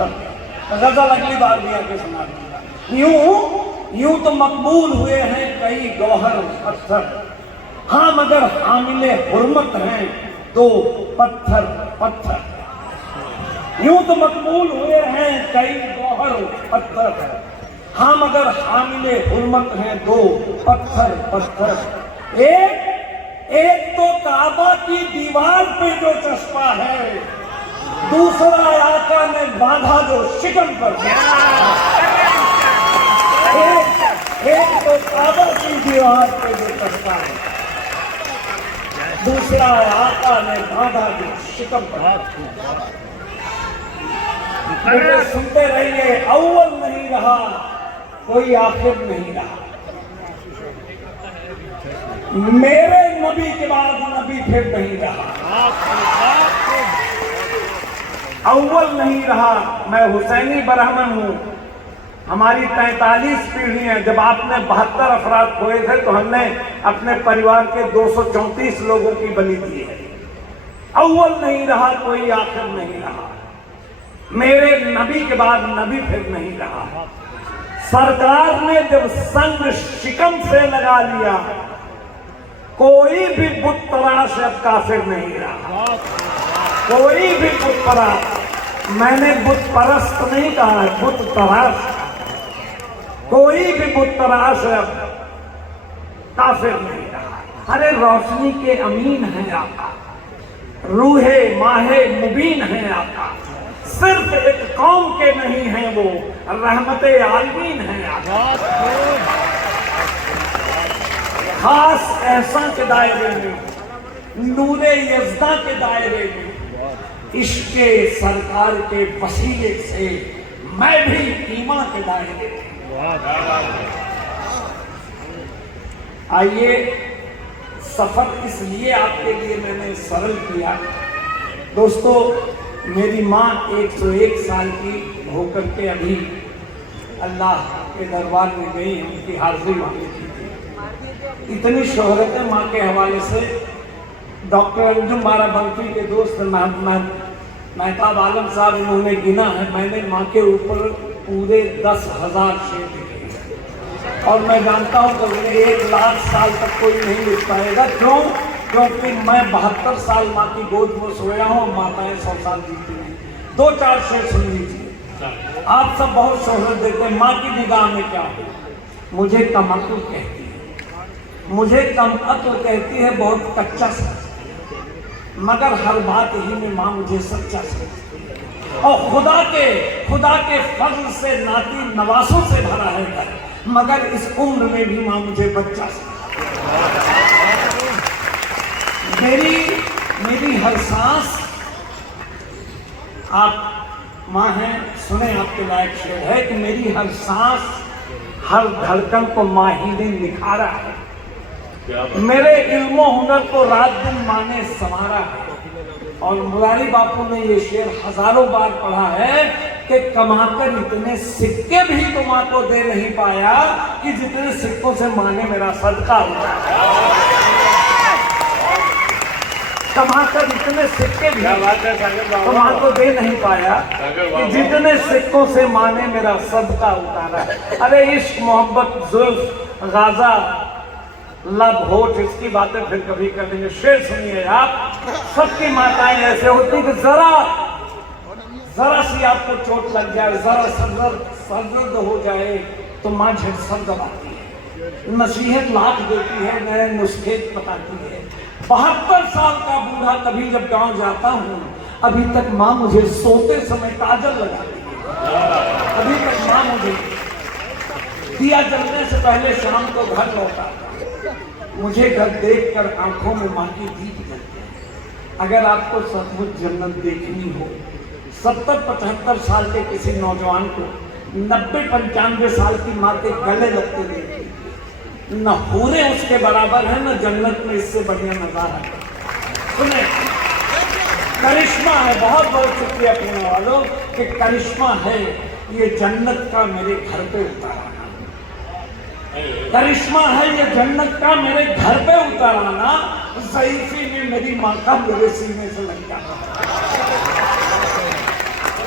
पत्थर। गजल अगली बार भी आके सुना दूंगा। यूं तो मकबूल हुए हैं कई गौहर पत्थर, हाँ मगर हामिले हुर्मत हैं दो पत्थर पत्थर। यूं तो मकबूल हुए हैं कई गौहर पत्थर, हाँ मगर हामिले हुर्मत हैं दो पत्थर पत्थर। एक तो काबा की दीवार पे जो चस्पा है, दूसरा आका ने बांधा जो शिकम पर। एक तो काबा की दीवार पे जो चस्पा है, दूसरा आका ने बांधा जो शिकम पर। मुझे सुनते रहिए, अव्वल नहीं रहा कोई आखिर नहीं रहा। मेरे नबी के बाद नबी फिर नहीं रहा। अव्वल नहीं रहा। मैं हुसैनी ब्राह्मण हूं, हमारी 43 पीढ़ी है। जब आपने 72 अफराद खोए थे तो हमने अपने परिवार के 234 लोगों की बलि दी है। अव्वल नहीं रहा कोई आखिर नहीं रहा। मेरे नबी के बाद नबी फिर नहीं रहा। सरकार ने जब संग शिकम से लगा लिया, कोई भी बुत तराश अब काफिर नहीं रहा। कोई भी बुत तराश, मैंने बुत परस्त नहीं कहा है, बुत तराश। कोई भी बुत तराश अब काफिर नहीं रहा। अरे रोशनी के अमीन है आका, रूहे माहे मुबीन है आका। सिर्फ एक कौम के नहीं है वो, रहमते आलमीन है आका। खास एहसान के दायरे में, नूरे यज़्दा के दायरे में, इश्क़े सरकार के वसीले से मैं भी ईमान के दायरे में। आइए, सफर इसलिए आपके लिए मैंने सरल किया। दोस्तों, मेरी माँ 101 साल की होकर के अभी अल्लाह के दरबार में गई, उनकी हाजिरी मांगी थी। इतनी शोहरत है माँ के हवाले से। डॉक्टर अर्जुन बाराबंकी के दोस्त महताब आलम साहब, उन्होंने गिना है, मैंने माँ के ऊपर पूरे 10,000 शेर लिखे। और मैं जानता हूँ कि 1 लाख साल तक कोई नहीं लिख पाएगा। क्यों? क्योंकि मैं 72 साल माँ की गोद में सोया हूँ, माताएं 100 साल जीती हैं। 2-4 शेर सुन लीजिए। आप सब बहुत शोहरत देते हैं, माँ की निगाह में क्या हो? मुझे कम अक्ल कहती है, मुझे कम अक्ल कहती है, बहुत कच्चा समझती, मगर हर बात ही में माँ मुझे सच्चा समझती है। और खुदा के फजल से नाती नवासों से भरा है घर, मगर इस उम्र में भी माँ मुझे बच्चा समझती है। मेरी हर सांस, आप माँ हैं, सुने आपके लायक शेर है कि मेरी हर सांस, हर धड़कन को माँ ही ने निखारा है। मेरे इल्मो हुनर को रात दिन माँ ने संवारा है। और मुरारी बापू ने ये शेर हजारों बार पढ़ा है कि कमाकर इतने सिक्के भी तो माँ को दे नहीं पाया कि जितने सिक्कों से माँ ने मेरा सदका उठाया। कमाकर इतने सिक्के भी तो माँ को दे नहीं पाया कि जितने सिक्कों से माँ ने मेरा सदका उतारा है। अरे इश्क, मोहब्बत, जुल्फ, गाजा, लब, होठ, इसकी बातें फिर कभी कर लेंगे। शेर सुनिए आप। सबकी माताएं ऐसे होती कि जरा सी आपको चोट लग जाए, जरा सरदर्द हो जाए तो माँ झट सर दबाती है, नसीहत लाख देती है, नए नुस्खे बताती है। 72 साल का बूढ़ा कभी जब गांव जाता हूँ, अभी तक माँ मुझे सोते समय काजल लगाती है। अभी तक माँ मुझे दिया जलने से पहले शाम को घर लौटा, मुझे घर देखकर आंखों में माँ की दीप जलती है। अगर आपको सचमुच जन्नत देखनी हो, 70-75 साल के किसी नौजवान को 90-95 साल की माँ के गले लगते देखिए, न पूरे उसके बराबर है, न जन्नत में इससे बढ़िया नजारा है। सुने, करिश्मा है। बहुत बहुत शुक्रिया पीने वालों कि करिश्मा है ये जन्नत का मेरे घर पे उतारा। करिश्मा है ये जन्नत का मेरे घर पे उताराना। ज़ईफ़ी में मेरी माँ का मेरे सीने से लग जाता।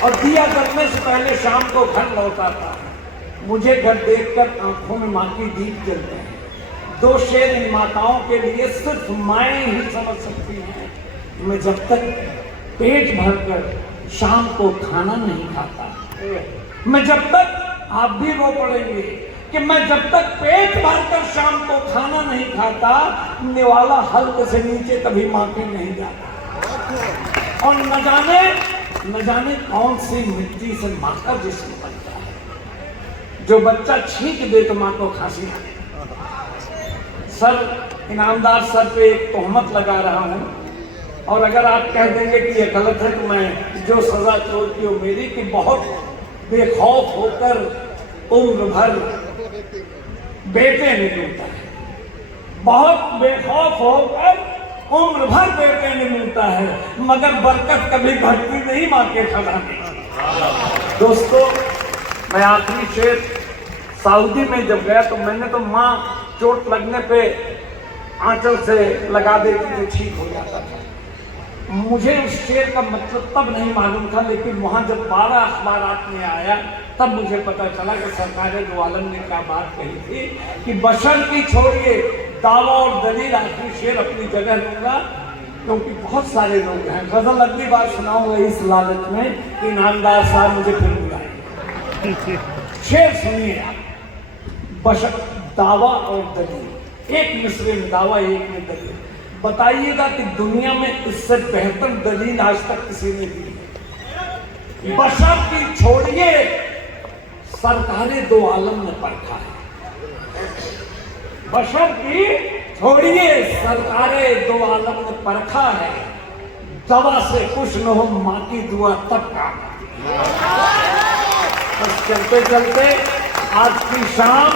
और दिया जलने से पहले शाम को घर लौटा था। मुझे घर देखकर आंखों में माँ की दीप जलते हैं। दो शेर इन माताओं के लिए सिर्फ माएं ही समझ सकती हैं। मैं जब तक पेट भरकर शाम को खाना नहीं खाता, मैं जब तक, आप भी रो पड़ेंगे कि मैं जब तक पेट भरकर शाम को खाना नहीं खाता, निवाला हल्क से नीचे कभी माँ के नहीं जाता। और न जाने कौन सी मिट्टी से माँ का जिस्म बनता है। जो बच्चा छींक दे तो माँ को खांसी आए। सर, इनामदार सर पे एक तोहमत लगा रहा हूं, और अगर आप कह देंगे कि यह गलत है तो मैं जो सजा चोरती हो मेरी, कि बहुत बेखौफ होकर उम्र भर बेटे नहीं मिलता है, बहुत बेखौफ होकर उम्र भर बेटे नहीं मिलता है, मगर बरकत कभी घटती नहीं माँ के खजाने। दोस्तों, मैं आखिरी शेर सऊदी में जब गया तो मैंने तो माँ चोट लगने पे आंचल से लगा देती थी, ठीक हो जाता था। मुझे उस शेर का मतलब तब नहीं मालूम था, लेकिन वहां जब 12 अखबारात में आया तब मुझे पता चला कि सरकार दो आलम ने क्या बात कही थी कि बशर की छोड़िए, दावा और दलील, आखिरी शेर अपनी जगह लूंगा क्योंकि बहुत सारे लोग हैं। गजल अगली बार सुनाऊंगा इस लालच में कि ईमानदार साहब मुझे फिर बुलाएंगे। शेर सुनिए आप, बशर, दावा और दलील, एक मिसरे में दावा एक में दलील। बताइएगा कि दुनिया में इससे बेहतर दलील आज तक किसी ने दी है। बशर की छोड़िए, सरकारें दो आलम ने परखा है। बशर की छोड़िए, सरकारें दो आलम ने परखा है। दवा से कुछ न हो, माँ की दुआ तब काम। बस चलते चलते आज की शाम